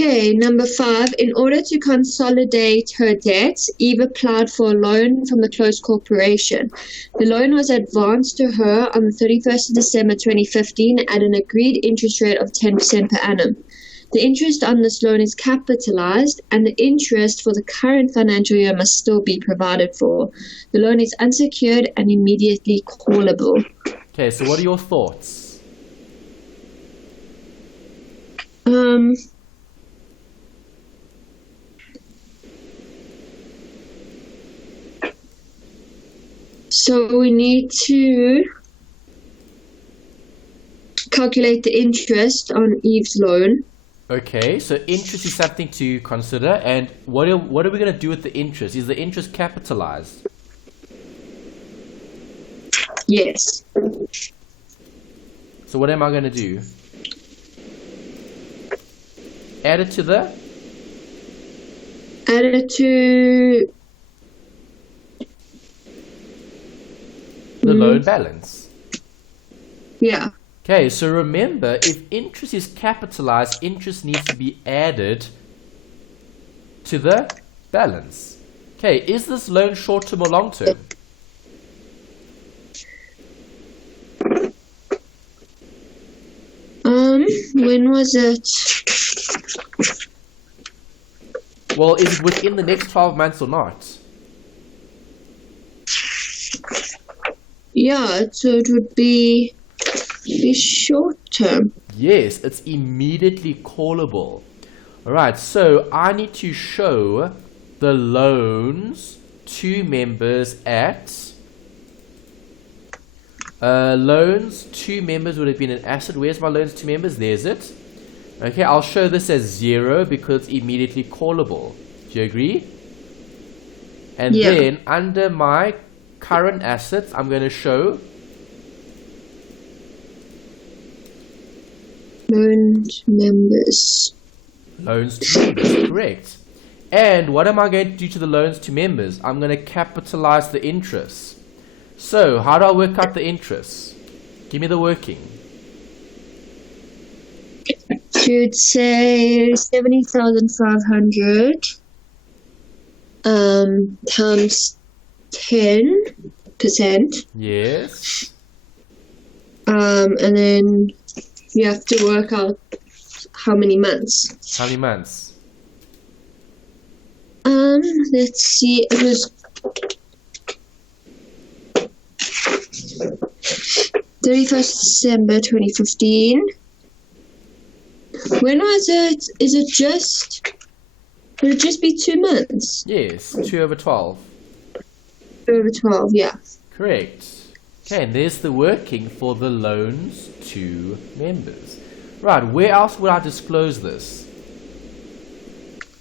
Okay, number 5. In order to consolidate her debts, Eve applied for a loan from the closed corporation. The loan was advanced to her on the 31st of December 2015 at an agreed interest rate of 10% per annum. The interest on this loan is capitalized, and the interest for the current financial year must still be provided for. The loan is unsecured and immediately callable. Okay, so what are your thoughts? So we need to calculate the interest on Eve's loan. Okay, so interest is something to consider, and what are we going to do with the interest? Is the interest capitalized? Yes. So what am I going to do? Add it to the loan balance. Yeah. Okay, so remember, if interest is capitalized, interest needs to be added to the balance. Okay, is this loan short-term or long-term? When was it? Well, is it within the next 12 months or not? Yeah, so it would be short term. Yes, it's immediately callable. Alright, so I need to show the loans to members at... loans to members would have been an asset. Where's my loans to members? There's it. Okay, I'll show this as 0 because it's immediately callable. Do you agree? And then under my current assets, I'm going to show loan to members. Loans to members, correct. And what am I going to do to the loans to members? I'm going to capitalize the interest. So, how do I work out the interest? Give me the working. Should say 70,500 times 10%. Yes. And then you have to work out how many months. How many months? Let's see. It was 31st December 2015. When was it? Is it just... Would it just be 2 months? Yes, 2 over 12. 2 over 12, yeah. Correct. Okay, and there's the working for the loans to members. Right, where else would I disclose this?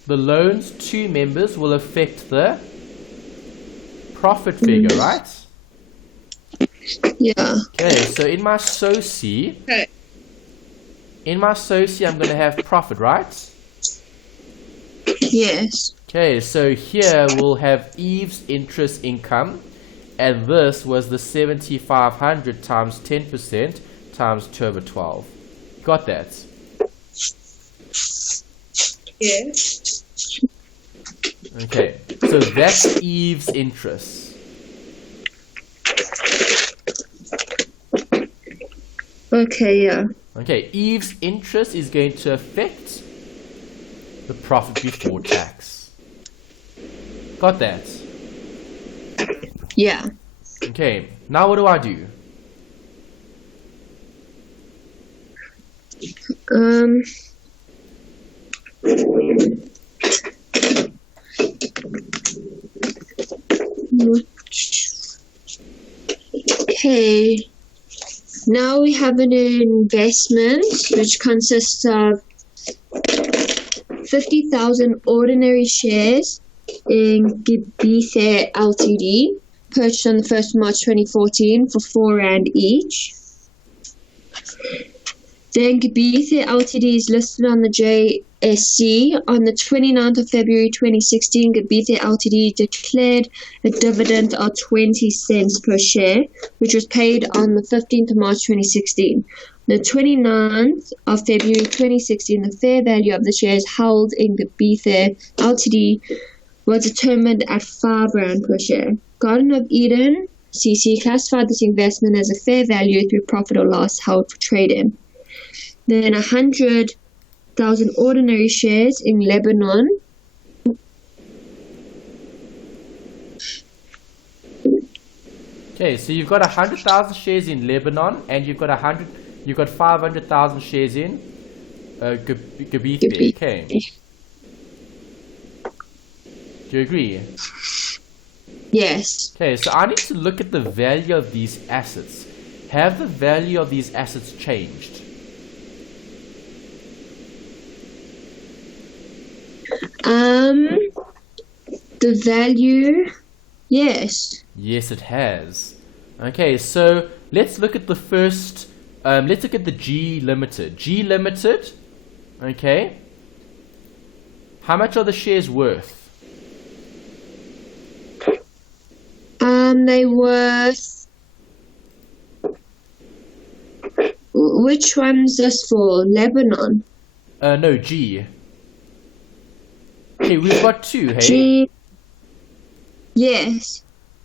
The loans to members will affect the profit figure, right? Yeah. Okay, so in my SOCI, I'm going to have profit, right? Yes. Okay, so here we'll have Eve's interest income, and this was the 7,500 times 10% times 2 over 12. Got that? Yes. Okay, so that's Eve's interest. Okay, yeah. Okay, Eve's interest is going to affect the profit before tax. Got that? Yeah. Okay, now what do I do? Okay. Now we have an investment which consists of 50,000 ordinary shares in Gebithe Ltd, purchased on the 1st of March 2014 for R4 each. Then Gebithe Ltd is listed on the JSE. On the 29th of February 2016, Gebithe Ltd declared a dividend of 20 cents per share, which was paid on the 15th of March 2016. The 29th of February 2016, the fair value of the shares held in the Bether Ltd was determined at R5 per share. Garden of Eden CC classified this investment as a fair value through profit or loss held for trading. Then 100,000 ordinary shares in Lebanon. Okay, so you've got 100,000 shares in Lebanon, and you've got 500,000 shares in Gabith. Okay. Do you agree? Yes. Okay, so I need to look at the value of these assets. Have the value of these assets changed? The value, yes. Yes, it has. Okay, so let's look at the first. Let's look at the G Limited. G Limited. Okay. How much are the shares worth? They worth. Which one's this for? Lebanon. No, G. Okay, we've got two. Hey. G. Yes.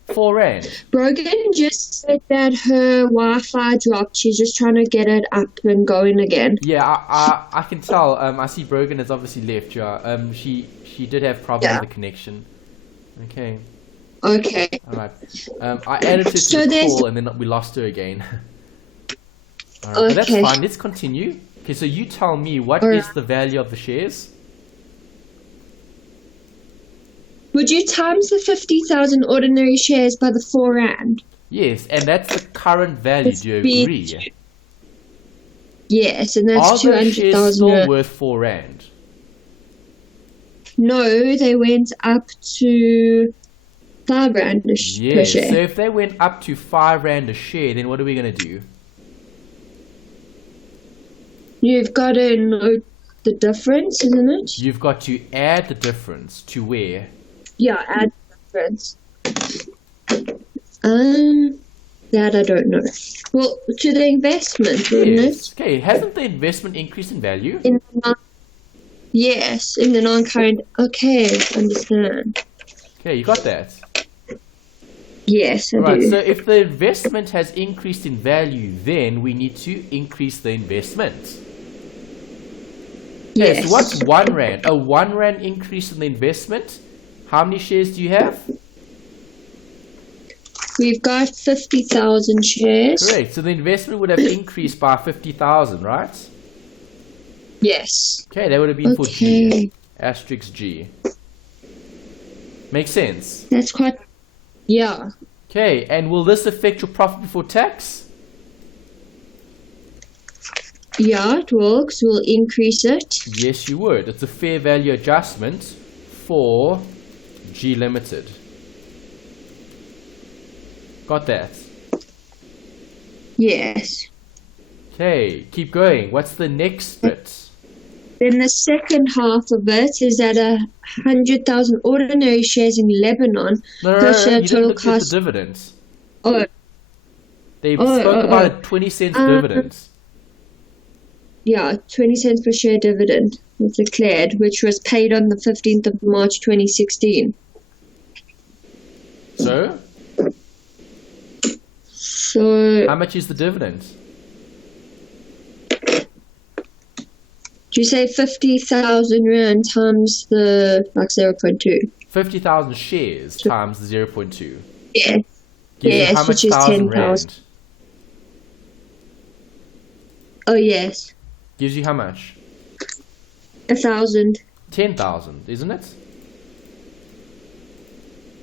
R4. Brogan just said that her Wi-Fi dropped. She's just trying to get it up and going again. Yeah, I can tell. I see Brogan has obviously left. Yeah. She did have problems with the connection. Okay. Okay. All right. I added her to So the call, and then we lost her again. All right, but that's fine. Let's continue. Okay, so you tell me, what is the value of the shares? Would you times the 50,000 ordinary shares by the R4? Yes, and that's the current value. Do you agree? Yes, and that's Are those shares 200,000. still worth R4? No, they went up to R5 per share. So if they went up to R5 a share, then what are we going to do? You've got to note the difference, isn't it? You've got to add the difference to where? Yeah, add the difference. That I don't know. Well, to the investment, wouldn't it? Okay, hasn't the investment increased in value? Yes, in the non-current. Okay, understand. Okay, you got that. Yes, I Right, do. so if the investment has increased in value, then we need to increase the investment. Okay, Yes. so what's R1? A R1 increase in the investment. How many shares do you have? We've got 50,000 shares. Correct. So the investment would have increased by 50,000, right? Yes. Okay, that would have been for G. Asterisk G. Makes sense. That's quite. Yeah. Okay, and will this affect your profit before tax? Yeah, it works. We'll increase it. Yes, you would. It's a fair value adjustment for G Limited. Got that? Yes. Okay, keep going. What's the next bit? Then the second half of it is at 100,000 ordinary shares in Lebanon. No, plus you the didn't total look at cost. the dividends. Oh, They spoke about a 20 cents dividend. yeah, 20 cents per share dividend was declared, which was paid on the 15th of March 2016. So, So, how much is the dividend? do you say 50,000 rand times the 0.2? 50,000 shares times the 0.2. Yes. Gives you Yes, how much which is thousand 10,000. rand? Oh, yes. Gives you how much? 1,000. 10,000, isn't it?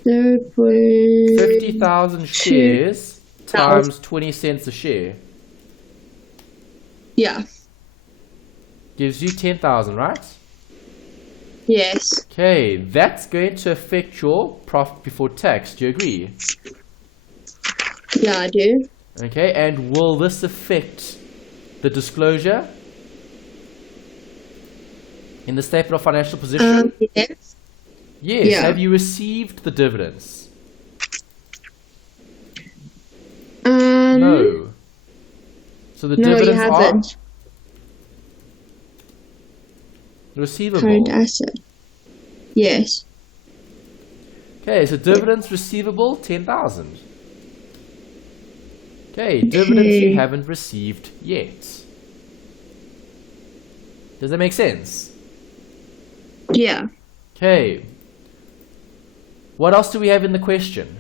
0.2. 50,000 shares times 20 cents a share Yeah. gives you 10,000, right? Yes. Okay, that's going to affect your profit before tax. Do you agree? Yeah, I do. Okay, and will this affect the disclosure in the statement of financial position? Yes. Yes. Yeah. Have you received the dividends? No. So the No, you dividends are haven't. receivable. Current asset. Yes. Okay, so dividends receivable 10,000. Okay, dividends you Okay. haven't received yet. Does that make sense? Yeah. Okay. What else do we have in the question?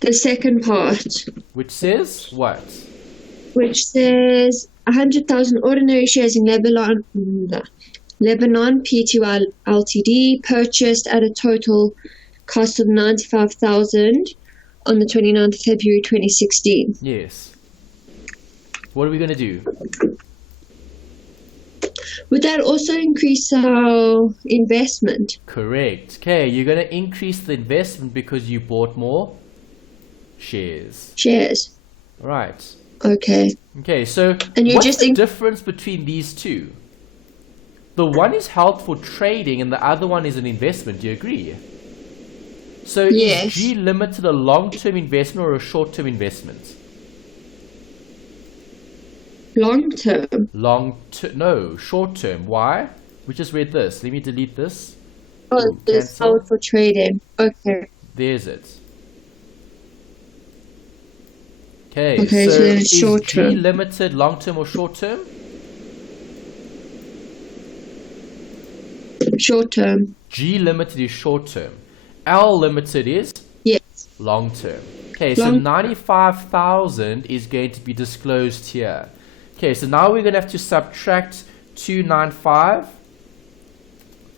The second part, Which says what? which says 100,000 ordinary shares in Lebanon Pty Ltd purchased at a total cost of 95,000 on the 29th of February 2016. Yes. What are we going to do? Would that also increase our investment? Correct. Okay, you're going to increase the investment because you bought more shares. Shares. Right. Okay. Okay, so And you what's just the difference between these two? The one is held for trading and the other one is an investment. Do you agree? So Yes. is G Limited a long-term investment or a short-term investment? long term. No, short-term. Why? We just read this. Let me delete this. Oh, it's Cancel. held for trading. Okay. There's it. Okay, Okay, so is it's short G term. Limited long-term or short-term? Short term. G Limited is short-term. L Limited is Yes. long-term. Okay, so Long- 95,000 is going to be disclosed here. Okay, so now we're going to have to subtract 295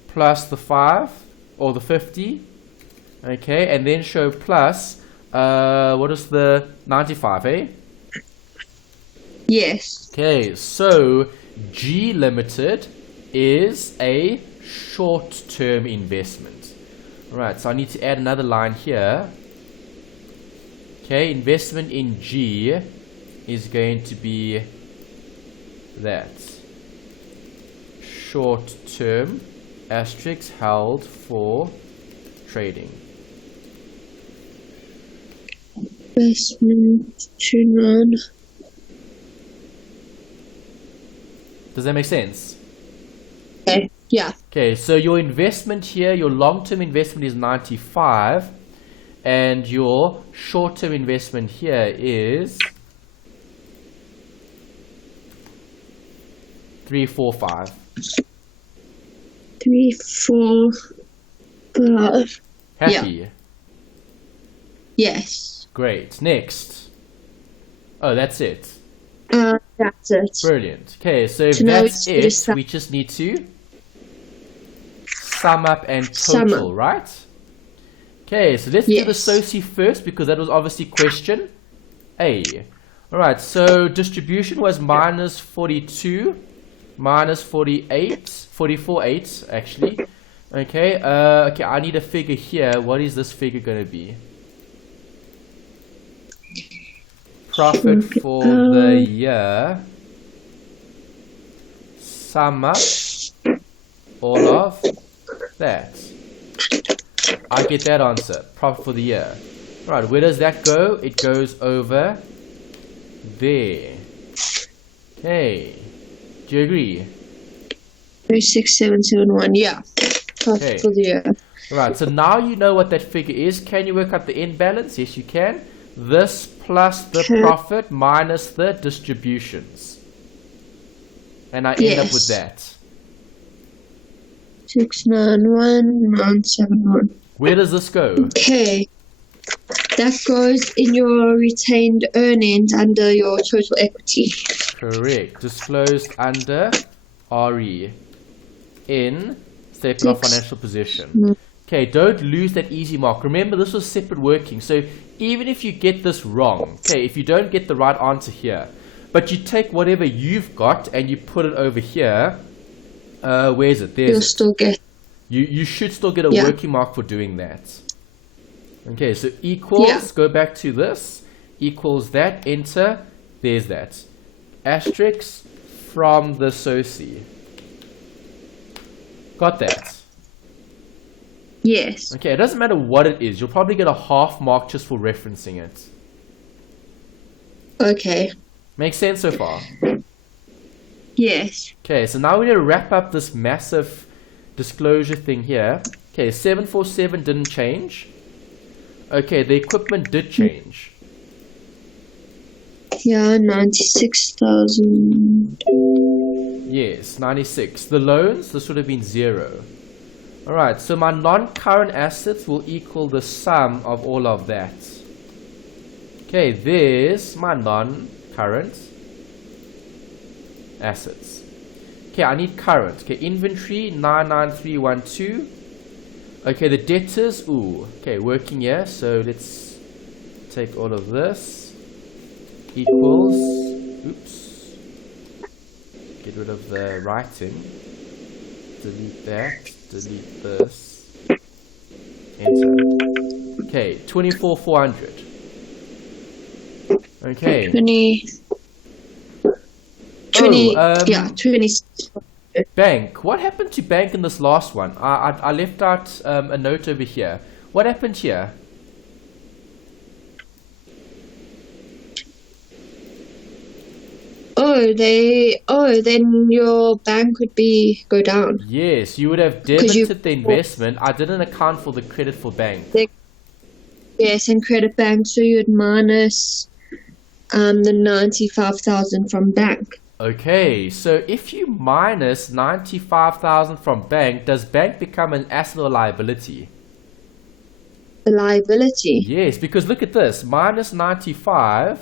plus the 5 or the 50. Okay, and then show plus, what is the 95, eh? Yes. Okay, so G Limited is a short-term investment. Alright, so I need to add another line here. Okay, investment in G is going to be that. Short-term asterisk held for trading. Investment to run. Does that make sense? Okay. Yeah. Okay, so your investment here, your long-term investment is 95 and your short-term investment here is 345. 3, 4, 5. Happy? Yes. Great. Next. Oh, that's it. That's it. Brilliant. Okay, so if So now that's we just it, sum- we just need to sum up and Sum total, up. right? Okay, so let's do the Yes. SOCI first because that was obviously question A. Alright, so distribution was minus 42, minus 48, 44.8 actually. Okay, okay, I need a figure here. What is this figure going to be? Profit for the year. Sum up all of that. I get that answer. Profit for the year. Right, where does that go? It goes over there. Okay. Do you agree? 36771. Yeah. Profit Okay. for the year. Right, so now you know what that figure is. Can you work out the end balance? Yes, you can. This plus the Sure. profit minus the distributions. And I end up with Yes. that. 691971. Where does this go? Okay. That goes in your retained earnings under your total equity. Correct. Disclosed under RE in statement of financial position. Okay, don't lose that easy mark. Remember, this was separate working. So even if you get this wrong, okay, if you don't get the right answer here, but you take whatever you've got and you put it over here, where is it? There's You'll it. still get. You should still get a Yeah. working mark for doing that. Okay, so equals, Yeah. go back to this, equals that, enter, there's that. Asterisk from the SOCI. Got that? Yes. Okay, it doesn't matter what it is, you'll probably get a half mark just for referencing it. Okay. Makes sense so far? Yes. Okay, so now we need to wrap up this massive disclosure thing here. Okay, 747 didn't change. Okay, the equipment did change. Yeah, 96,000. Yes, 96. The loans, this would have been 0. Alright, so my non-current assets will equal the sum of all of that. Okay, there's my non-current assets. Okay, I need current. Okay, inventory 99312. Okay, the debtors, okay, working here. So let's take all of this. Equals, oops, get rid of the writing. Delete that, delete this. Enter. Okay, 24,400. Okay. 20. Yeah, 20. Bank. What happened to bank in this last one? I left out a note over here. What happened here? Then your bank would go down. Yes, you would have debited the investment. I didn't account for the credit for bank. Yes, and credit bank, so you'd minus the 95,000 from bank. Okay, so if you minus 95,000 from bank, does bank become an asset or liability? A liability. Yes, because look at this. Minus 95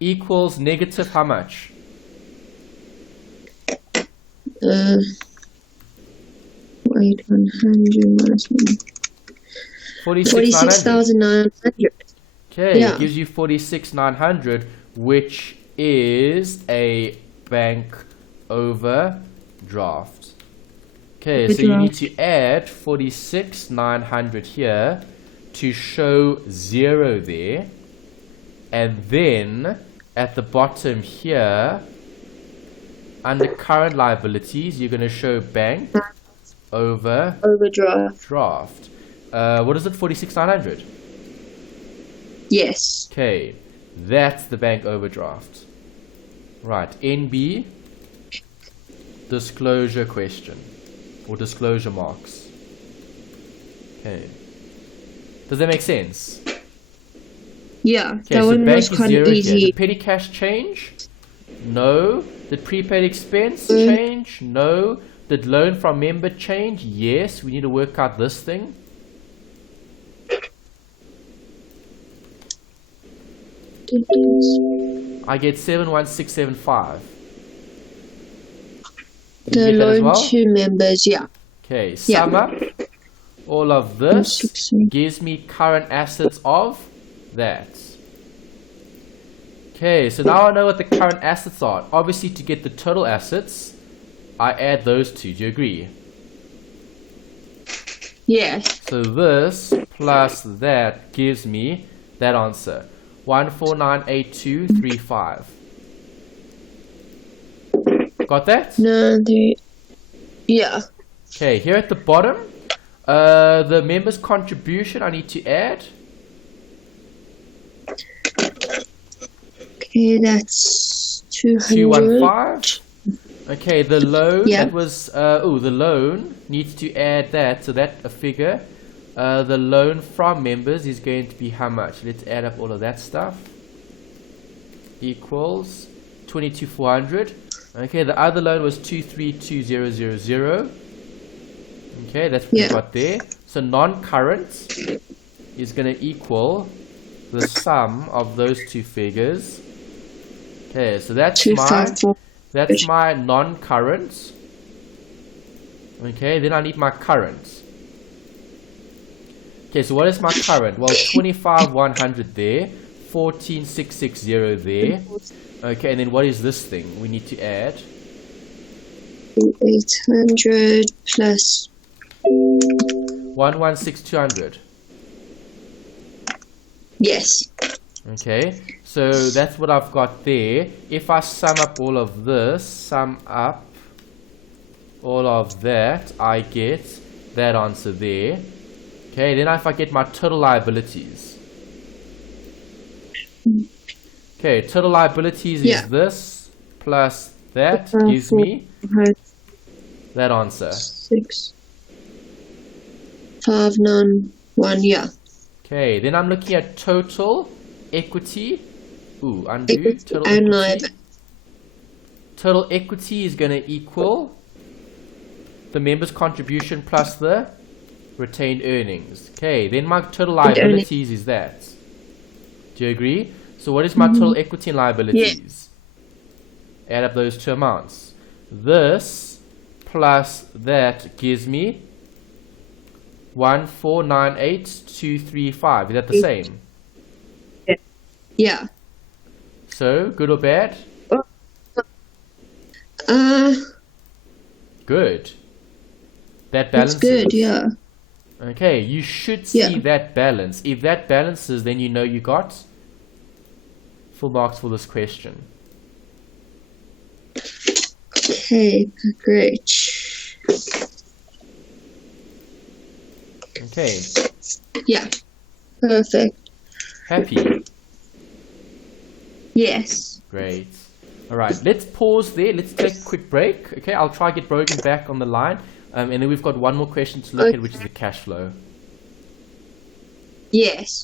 equals negative how much? Wait, 100 minus 46,900. Okay, Yeah. it gives you 46,900, which is a bank overdraft. Okay, so you need to add 46,900 here to show 0 there. And then at the bottom here, under current liabilities, you're going to show bank overdraft. What is it? 46,900. Yes. Okay, that's the bank overdraft. Right, NB, disclosure question, or disclosure marks. Okay, does that make sense? Yeah, Okay, that so one bank was is quite 0 easy. here. Did petty cash change? No. Did prepaid expense change? No. Did loan from member change? Yes. We need to work out this thing. I get 71675. The loan to members, yeah. Okay, sum up all of this gives me current assets of that. Okay, so now I know what the current assets are. Obviously, to get the total assets, I add those two. Do you agree? Yes. So this plus that gives me that answer. 1498235. Got that? No, yeah. Okay, here at the bottom, the members' contribution I need to add. Okay, that's 215. Okay, the loan that was the loan needs to add that, so that a figure. The loan from members is going to be how much? Let's add up all of that stuff. Equals 22,400. Okay, the other loan was 232000. Okay, that's what we got there. So non-current is going to equal the sum of those two figures. Okay, so that's my non-current. Okay, then I need my current. Okay, so what is my current? Well, 25,100 there, 14,660 there. Okay, and then what is this thing we need to add? 800 plus 116,200. Yes. Okay, so that's what I've got there. If I sum up all of this, sum up all of that, I get that answer there. Okay, then if I get my total liabilities. Okay, total liabilities Yeah. is this plus that gives 4, me that answer. 6, 5, 9, 1. Yeah. Okay, then I'm looking at total equity. Ooh, undo. Equity Total and equity. liability. Total equity is going to equal the member's contribution plus the retained earnings. Okay, then my total liabilities is that. Do you agree? So what is my total equity and liabilities? Add up those two amounts. This plus that gives me 1498235. Is that the same? Yeah. So good or bad? Good. That balances. It's good, yeah. Okay, you should see that balance. If that balances, then you know you got full marks for this question. Okay, great. Okay, Yeah. Perfect. happy. Yes. Great. All right, let's pause there. Let's take a quick break. Okay, I'll try to get Brogan back on the line. And then we've got one more question to look at, which is the cash flow. Yes.